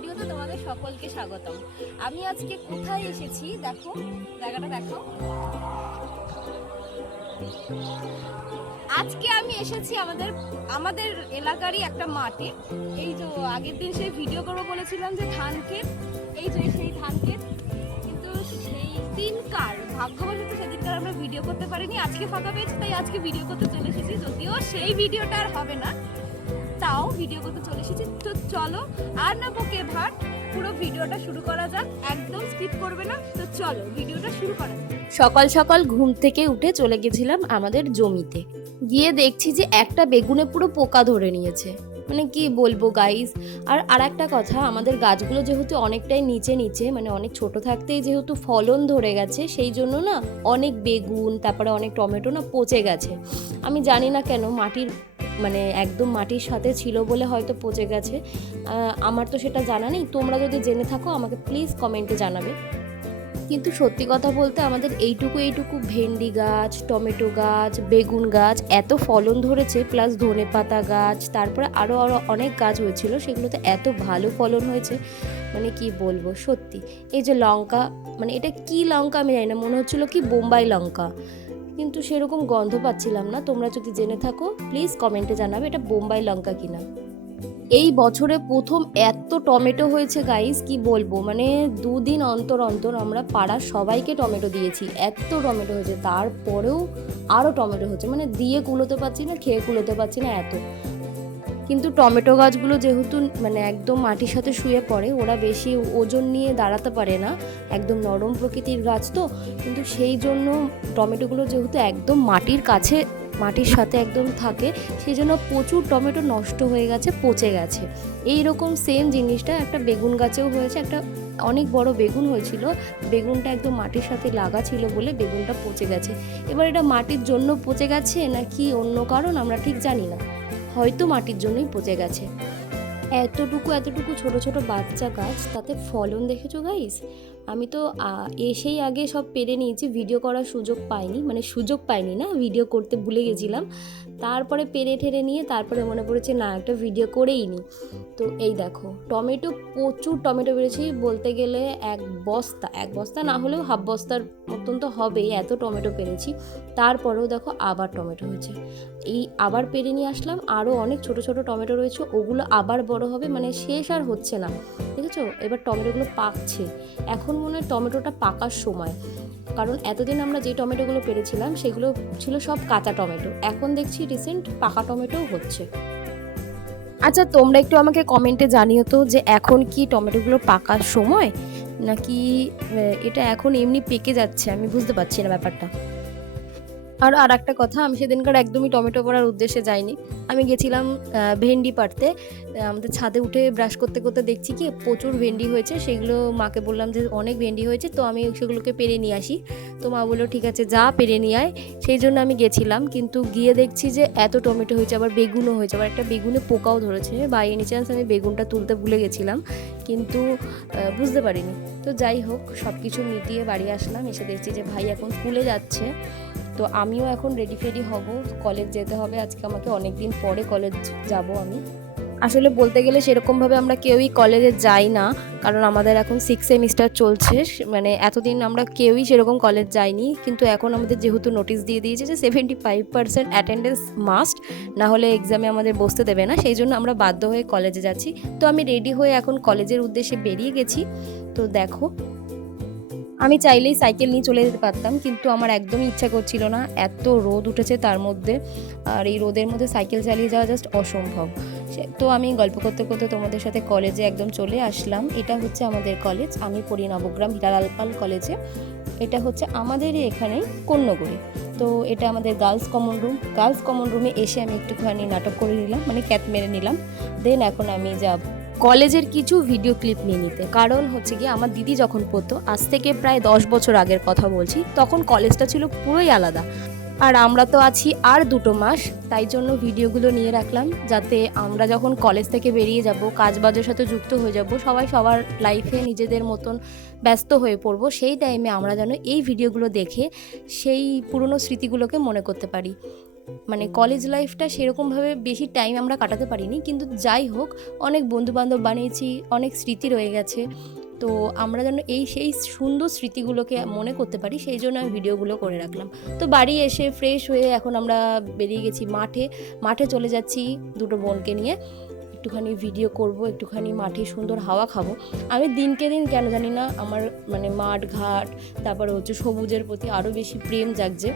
ভিডিওতে তোমাদের সকলকে স্বাগতম। আমি আজকে কোথায় এসেছি দেখো, জায়গাটা দেখো। আজকে আমি এসেছি আমাদের এলাকারই একটা মাঠে। এই যে আগের দিন সেই ভিডিও করবো বলেছিলাম যে ধান ক্ষেত, এই যে সেই ধান ক্ষেত, কিন্তু সেই দিনকার ভাগ্যবশত সেদিনকার আমরা ভিডিও করতে পারিনি। আজকে ফাঁকা পেয়েছি তাই আজকে ভিডিও করতে চলে এসেছি, যদিও সেই ভিডিওটা আর হবে না, তাও ভিডিও করতে চলে এসেছি। তো চলো আর না বকে ভাট, পুরো ভিডিওটা শুরু করা যাক, একদম স্কিপ করবে না। তো চলো ভিডিওটা শুরু করা যাক। সকাল সকাল ঘুম থেকে উঠে চলে গেছিলাম আমাদের জমিতে, গিয়ে দেখছি যে একটা বেগুনে পুরো পোকা ধরে নিয়েছে। মানে কি বলবো গাইস। আর একটা কথা, আমাদের গাছগুলো যেহেতু অনেকটাই নিচে নিচে, মানে অনেক ছোট থাকতেই যেহেতু ফলন ধরে গেছে, সেই জন্য না অনেক বেগুন তারপরে অনেক টমেটো না পচে গেছে। আমি জানি না কেন, মানে একদম মাটির সাথে ছিল বলে হয়তো পচে গেছে, আমার তো সেটা জানা নেই। তোমরা যদি জেনে থাকো আমাকে প্লিজ কমেন্টে জানাবে। কিন্তু সত্যি কথা বলতে আমাদের এইটুকু ভেন্ডি গাছ, টমেটো গাছ, বেগুন গাছ এত ফলন ধরেছে, প্লাস ধনেপাতা গাছ, তারপরে আরও অনেক গাছ হয়েছিল, সেগুলোতে এত ভালো ফলন হয়েছে, মানে কি বলবো সত্যি। এই যে লঙ্কা, মানে এটা কি লঙ্কা আমি জানি না, মনে হচ্ছিল কি বোম্বাই লঙ্কা, কিন্তু সেরকম গন্ধ পাচ্ছিলাম না। তোমরা যদি জেনে থাকো প্লিজ কমেন্টে জানাবে এটা বোম্বাই লঙ্কা কিনা। এই বছরে প্রথম এত টমেটো হয়েছে গাইস, কি বলবো, মানে দুদিন অন্তর অন্তর আমরা পাড়ার সবাইকে টমেটো দিয়েছি, এত টমেটো হয়েছে। তারপরেও আরও টমেটো হচ্ছে, মানে দিয়ে কুলোতে পারছি না, খেয়ে কুলোতে পারছি না এত। কিন্তু টমেটো গাছগুলো যেহেতু মানে একদম মাটির সাথে শুয়ে পড়ে, ওরা বেশি ওজন নিয়ে দাঁড়াতে পারে না, একদম নরম প্রকৃতির গাছ তো, কিন্তু সেই জন্য টমেটোগুলো যেহেতু একদম মাটির কাছে, মাটির সাথে একদম থাকে, সেই জন্য প্রচুর টমেটো নষ্ট হয়ে গেছে, পচে গেছে। এই রকম সেম জিনিসটা একটা বেগুন গাছেও হয়েছে, একটা অনেক বড় বেগুন হয়েছিল, বেগুনটা একদম মাটির সাথে লাগা ছিল বলে বেগুনটা পচে গেছে। এবার এটা মাটির জন্য পচে গেছে নাকি অন্য কারণ আমরা ঠিক জানি না, হয়তো মাটির জন্যই পচে গেছে। এতটুকু ছোট ছোট বাচ্চা গাছ, তাতে ফলন দেখেছো গাইস। আমি তো এসেই আগে সব পেরে নিয়েছি, ভিডিও করার সুযোগ পাইনি না, ভিডিও করতে ভুলে গেছিলাম। তারপরে পেরে ঠেরে নিয়ে তারপরে মনে পড়েছে না, একটা ভিডিও করেই নি। তো এই দেখো টমেটো, প্রচুর টমেটো পেরেছি, বলতে গেলে এক বস্তা না হলেও হাফ বস্তার মতন তো হবেই, এত টমেটো পেরেছি। তারপরেও দেখো আবার টমেটো হয়েছে। এই আবার পেরে নিয়ে আসলাম, আরও অনেক ছোট ছোট টমেটো রয়েছে, ওগুলো আবার বড় হবে, মানে শেষ আর হচ্ছে না, দেখেছো। এবার টমেটোগুলো পাকছে, এখন মনে হয় টমেটোটা পাকার সময়, কারণ এতদিন আমরা যে টমেটোগুলো পেরেছিলাম সেগুলো ছিল সব কাঁচা টমেটো, এখন দেখছি রিসেন্ট পাকা টমেটোও হচ্ছে। আচ্ছা তোমরা একটু আমাকে কমেন্টে জানিও তো যে এখন কি টমেটোগুলো পাকার সময়, নাকি এটা এখন এমনি পেকে যাচ্ছে, আমি বুঝতে পারছি না ব্যাপারটা। আর একটা কথা, আমি সেদিনকার একদমই টমেটো পড়ার উদ্দেশ্যে যাইনি, আমি গেছিলাম ভেন্ডি পাড়তে। আমাদের ছাদে উঠে ব্রাশ করতে করতে দেখছি কি প্রচুর ভেন্ডি হয়েছে, সেগুলো মাকে বললাম যে অনেক ভেন্ডি হয়েছে, তো আমি সেগুলোকে পেরে নিয়ে আসি। তো মা বললো ঠিক আছে যা পেরে নিয়ে আয়, সেই জন্য আমি গেছিলাম। কিন্তু গিয়ে দেখছি যে এত টমেটো হয়েছে, আবার বেগুনও হয়েছে, আবার একটা বেগুনে পোকাও ধরেছে। বাই এনি চান্স আমি বেগুনটা তুলতে ভুলে গেছিলাম, কিন্তু বুঝতে পারিনি। তো যাই হোক, সব কিছু মিটিয়ে বাড়ি আসলাম, এসে দেখছি যে ভাই এখন স্কুলে যাচ্ছে। তো আমিও এখন রেডি ফেডি হব, কলেজ যেতে হবে আজকে আমাকে, অনেক দিন পরে কলেজ যাব আমি। আসলে বলতে গেলে সেরকমভাবে আমরা কেউই কলেজে যাই না, কারণ আমাদের এখন 6 সেমিস্টার চলছে, মানে এতদিন আমরা কেউই সেরকম কলেজ যাইনি। কিন্তু এখন আমাদের যেহেতু নোটিশ দিয়ে দিয়েছে যে 75% অ্যাটেন্ডেন্স মাস্ট, না হলে এক্সামে আমাদের বসতে দেবে না, সেই জন্য আমরা বাধ্য হয়ে কলেজে যাচ্ছি। তো আমি রেডি হয়ে এখন কলেজের উদ্দেশ্যে বেরিয়ে গেছি। তো দেখো, আমি চাইলেই সাইকেল নিয়ে চলে যেতে পারতাম, কিন্তু আমার একদমই ইচ্ছা করছিল না, এত রোদ উঠেছে তার মধ্যে, আর এই রোদের মধ্যে সাইকেল চালিয়ে যাওয়া জাস্ট অসম্ভব। তো আমি গল্প করতে করতে তোমাদের সাথে কলেজে একদম চলে আসলাম। এটা হচ্ছে আমাদের কলেজ, আমি পড়ি নবগ্রাম হিরালাল পাল কলেজে। এটা হচ্ছে আমাদেরই এখানে কন্যগড়ে। তো এটা আমাদের গার্লস কমন রুমে এসে আমি একটুখানি নাটক করে নিলাম, মানে ক্যাত মেরে নিলাম। দেন এখন আমি যাব কলেজের কিছু ভিডিও ক্লিপ নিয়ে নিতে, কারণ হচ্ছে কি আমার দিদি যখন পড়তো, আজ থেকে প্রায় 10 বছর আগের কথা বলছি, তখন কলেজটা ছিল পুরোই আলাদা, আর আমরা তো আছি আর 2 মাস, তাই জন্য ভিডিওগুলো নিয়ে রাখলাম, যাতে আমরা যখন কলেজ থেকে বেরিয়ে যাব, কাজবাজের সাথে যুক্ত হয়ে যাব, সবাই সবার লাইফে নিজেদের মতন ব্যস্ত হয়ে পড়বো, সেই টাইমে আমরা যেন এই ভিডিওগুলো দেখে সেই পুরনো স্মৃতিগুলোকে মনে করতে পারি। মানে কলেজ লাইফটা সেরকমভাবে বেশি টাইম আমরা কাটাতে পারিনি, কিন্তু যাই হোক অনেক বন্ধুবান্ধব বানিয়েছি, অনেক স্মৃতি রয়ে গেছে। তো আমরা যেন সেই সুন্দর স্মৃতিগুলোকে মনে করতে পারি, সেই জন্য আমি ভিডিওগুলো করে রাখলাম। তো বাড়ি এসে ফ্রেশ হয়ে এখন আমরা বেরিয়ে গেছি মাঠে চলে যাচ্ছি দুটো বোনকে নিয়ে। একটুখানি ভিডিও করব, একটুখানি মাঠে সুন্দর হাওয়া খাবো। আমি দিনকে দিন কেন জানি না আমার মানে মাঠ ঘাট তারপরে হচ্ছে সবুজের প্রতি আরও বেশি প্রেম জাগছে।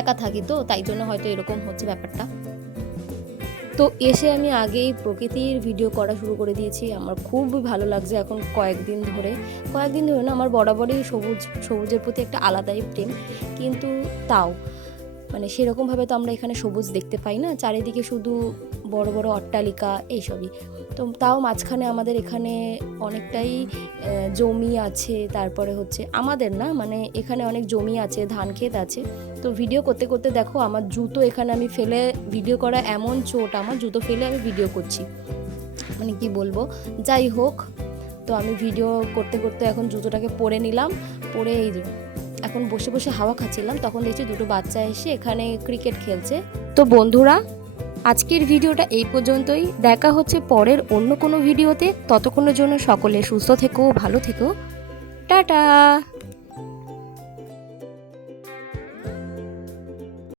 একা থাকি তো তাই জন্য হয়তো এরকম হচ্ছে ব্যাপারটা। তো এসে আমি আগেই প্রকৃতির ভিডিও করা শুরু করে দিয়েছি। আমার খুবই ভালো লাগছে এখন কয়েকদিন ধরে না, আমার বরাবরই সবুজের প্রতি একটা আলাদাই প্রেম, কিন্তু তাও মানে সেরকমভাবে তো আমরা এখানে সবুজ দেখতে পাই না, চারিদিকে শুধু বড় বড় অট্টালিকা এইসবই। তো তাও মাঝখানে আমাদের এখানে অনেকটাই জমি আছে, তারপরে হচ্ছে আমাদের না মানে এখানে অনেক জমি আছে, ধান ক্ষেত আছে। তো ভিডিও করতে করতে দেখো আমার জুতো এখানে আমি ফেলে ভিডিও করা এমন চোট, আমার জুতো ফেলে আমি ভিডিও করছি, মানে কি বলবো। যাই হোক, তো আমি ভিডিও করতে করতে এখন জুতোটাকে পরে নিলাম, পরে এই যে এখন বসে বসে হাওয়া খাচ্ছিলাম, তখন দেখছি দুটো বাচ্চা এসে এখানে ক্রিকেট খেলছে। তো বন্ধুরা, আজকের ভিডিওটা এই পর্যন্তই। দেখা হচ্ছে পরের অন্য কোনো ভিডিওতে। ততক্ষণের জন্য সকলে সুস্থ থেকো, ভালো থেকো, টাটা।